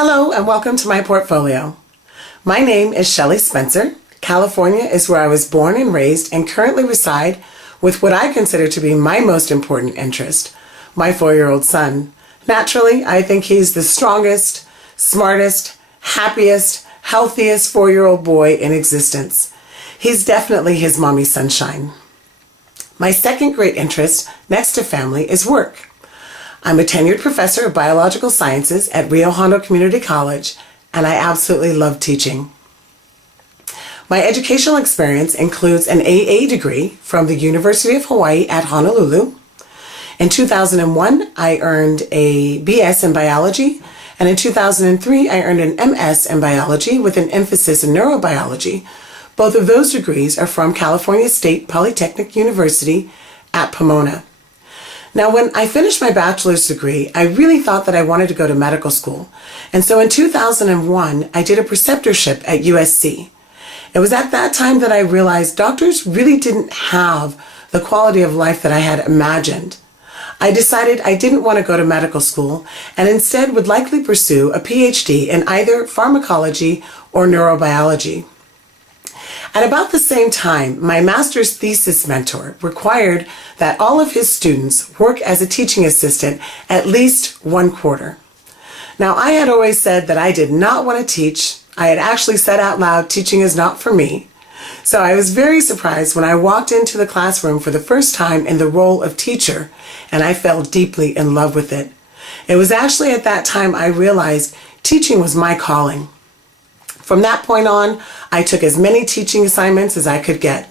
Hello and welcome to my portfolio. My name is Shelly Spencer. California is where I was born and raised and currently reside with what I consider to be my most important interest, my 4-year-old son. Naturally, I think he's the strongest, smartest, happiest, healthiest 4-year-old boy in existence. He's definitely his mommy's sunshine. My second great interest, next to family, is work. I'm a tenured professor of biological sciences at Rio Hondo Community College, and I absolutely love teaching. My educational experience includes an AA degree from the University of Hawaii at Honolulu. In 2001, I earned a BS in biology, and in 2003, I earned an MS in biology with an emphasis in neurobiology. Both of those degrees are from California State Polytechnic University at Pomona. Now, when I finished my bachelor's degree, I really thought that I wanted to go to medical school. And so in 2001, I did a preceptorship at USC. It was at that time that I realized doctors really didn't have the quality of life that I had imagined. I decided I didn't want to go to medical school and instead would likely pursue a PhD in either pharmacology or neurobiology. At about the same time, my master's thesis mentor required that all of his students work as a teaching assistant at least 1 quarter. Now, I had always said that I did not want to teach. I had actually said out loud, teaching is not for me. So I was very surprised when I walked into the classroom for the first time in the role of teacher, and I fell deeply in love with it. It was actually at that time I realized teaching was my calling. From that point on, I took as many teaching assignments as I could get.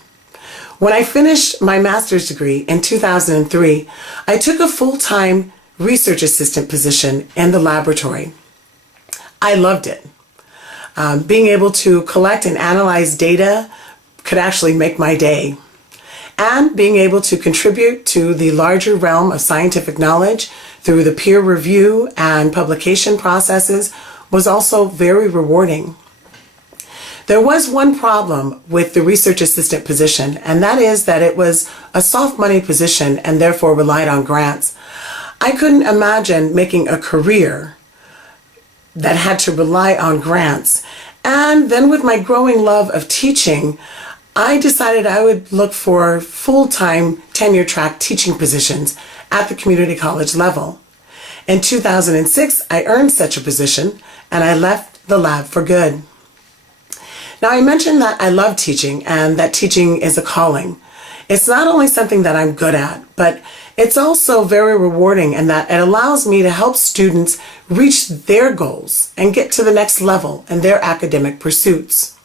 When I finished my master's degree in 2003, I took a full-time research assistant position in the laboratory. I loved it. Being able to collect and analyze data could actually make my day. And being able to contribute to the larger realm of scientific knowledge through the peer review and publication processes was also very rewarding. There was one problem with the research assistant position, and that is that it was a soft money position and therefore relied on grants. I couldn't imagine making a career that had to rely on grants. And then with my growing love of teaching, I decided I would look for full-time tenure-track teaching positions at the community college level. In 2006, I earned such a position, and I left the lab for good. Now, I mentioned that I love teaching and that teaching is a calling. It's not only something that I'm good at, but it's also very rewarding in that it allows me to help students reach their goals and get to the next level in their academic pursuits.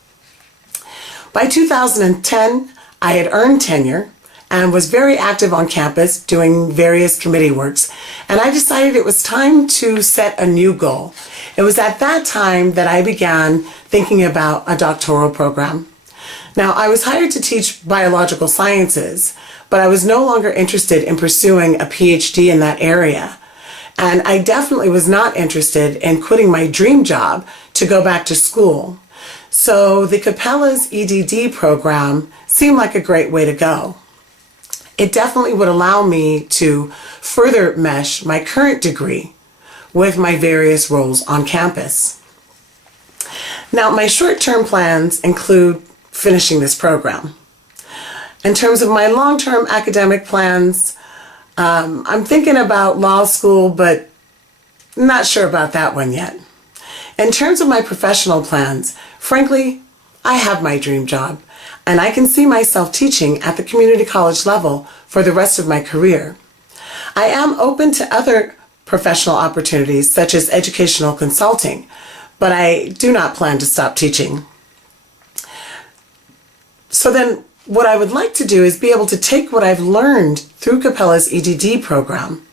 By 2010, I had earned tenure and was very active on campus doing various committee works, and I decided it was time to set a new goal. It was at that time that I began thinking about a doctoral program. Now, I was hired to teach biological sciences, but I was no longer interested in pursuing a PhD in that area. And I definitely was not interested in quitting my dream job to go back to school. So the Capella's EdD program seemed like a great way to go. It definitely would allow me to further mesh my current degree with my various roles on campus. Now, my short-term plans include finishing this program. In terms of my long-term academic plans, I'm thinking about law school, but not sure about that one yet. In terms of my professional plans, frankly, I have my dream job, and I can see myself teaching at the community college level for the rest of my career. I am open to other professional opportunities such as educational consulting, but I do not plan to stop teaching. So then what I would like to do is be able to take what I've learned through Capella's EdD program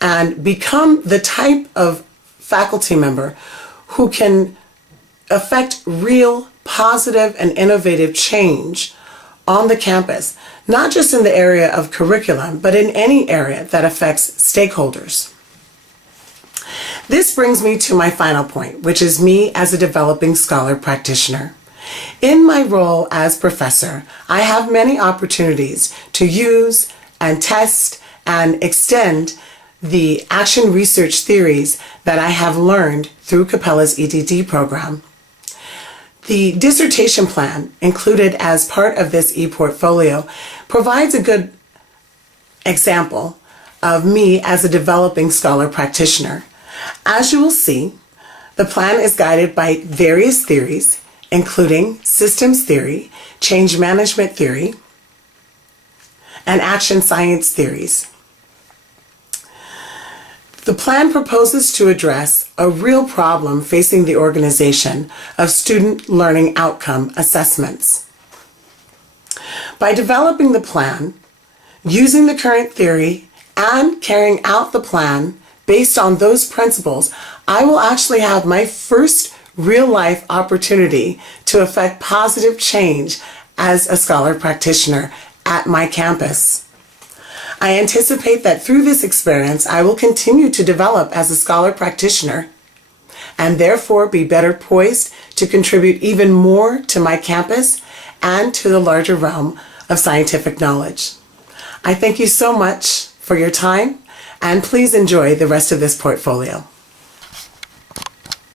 and become the type of faculty member who can affect real positive and innovative change on the campus, not just in the area of curriculum, but in any area that affects stakeholders. This brings me to my final point, which is me as a developing scholar practitioner. In my role as professor, I have many opportunities to use and test and extend the action research theories that I have learned through Capella's EdD program. The dissertation plan included as part of this ePortfolio provides a good example of me as a developing scholar practitioner. As you will see, the plan is guided by various theories, including systems theory, change management theory, and action science theories. The plan proposes to address a real problem facing the organization of student learning outcome assessments. By developing the plan, using the current theory, and carrying out the plan based on those principles, I will actually have my first real-life opportunity to affect positive change as a scholar practitioner at my campus. I anticipate that through this experience, I will continue to develop as a scholar practitioner and therefore be better poised to contribute even more to my campus and to the larger realm of scientific knowledge. I thank you so much for your time, and please enjoy the rest of this portfolio.